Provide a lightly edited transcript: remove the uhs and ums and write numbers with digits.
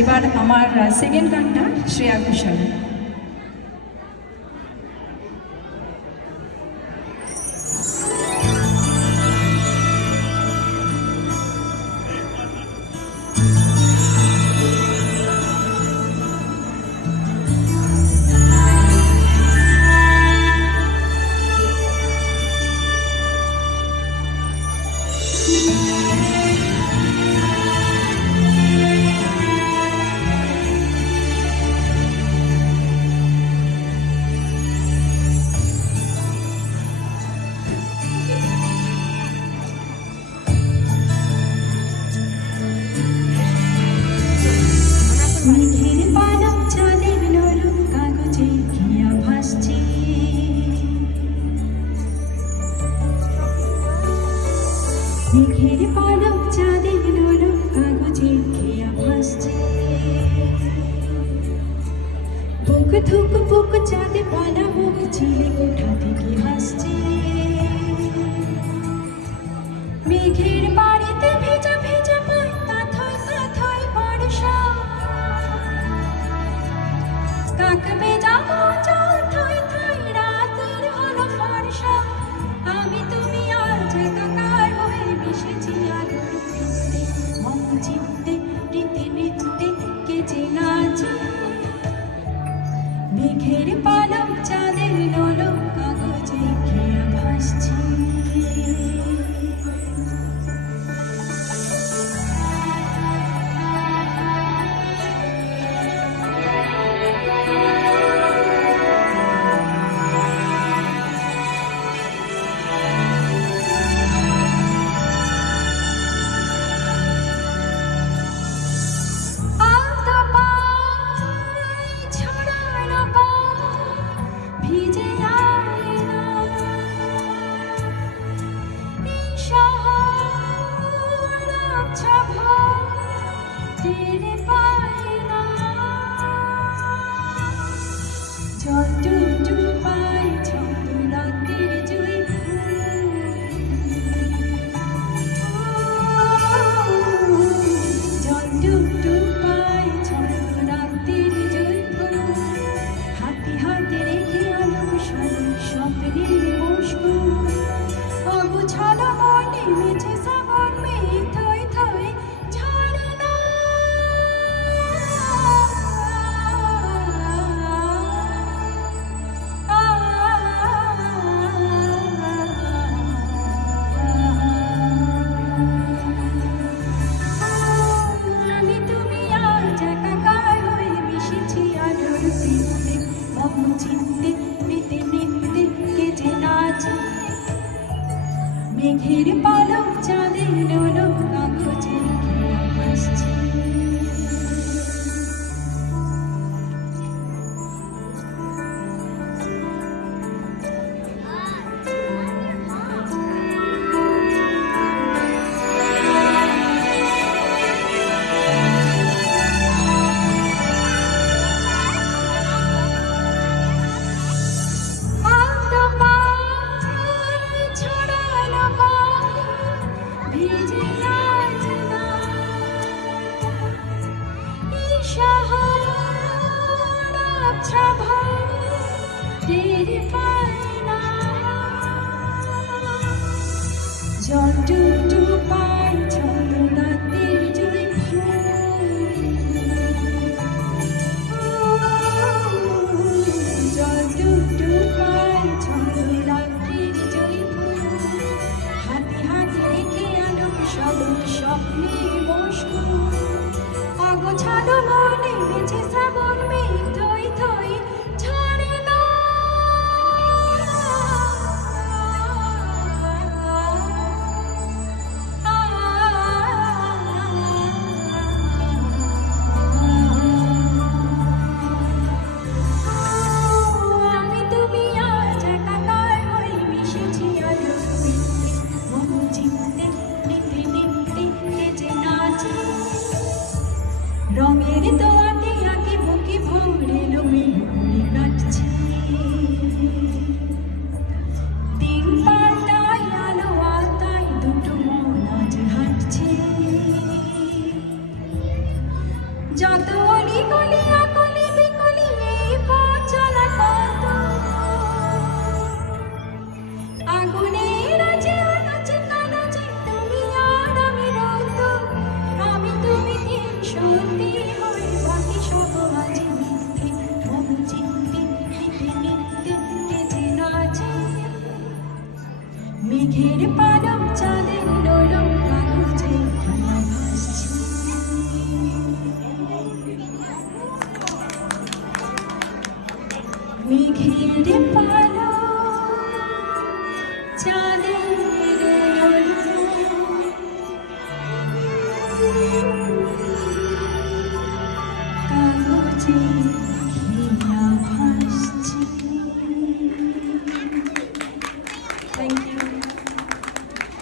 এবার আমার সেকেন্ড গানটা শ্রেয়া ঘোষাল। মেঘের পালক চাঁদের লোলক কাগজে খেয়া ভাসছে, বুক ধুক বুক চাঁদে পালা মুখ চিলে কোঠা থেকে হাসছে। মেঘের বাড়িতে ভেজা ভেজা পায় কাঁথায় কাঁথায় বর্ষা, কাক বেজা জল থই থই রাতের হলো ফর্সা। আমি তুমি আজ একাকার হয়ে মিশেছি আলোর বৃত্তে, মম চিত্তে রীতি নৃত্যে কেচে নাচে। মেঘের পালক চাঁদের লোলক কাগজে খেয়া ভাসছে। মেঘের পালক চাঁদের লোলক কাগজে খেয়া ভাসছে। জল টুটু পাই ছন্দ রাতের জয় জল টুটু পাই ছন্দ রাতের জয় হাতে হাতে রেখে আলোক সবুজ স্বপ্নে বসবো। অগোছালো মনে বেঁচে শ্রাবণ মেঘ থই থই ঝরে না। আমি তুমি আজ একাকার হয়ে মিশেছি আলোর বৃত্তে, মম চিত্তে রীতি নৃত্যে কেজে নাচে। রঙে গলি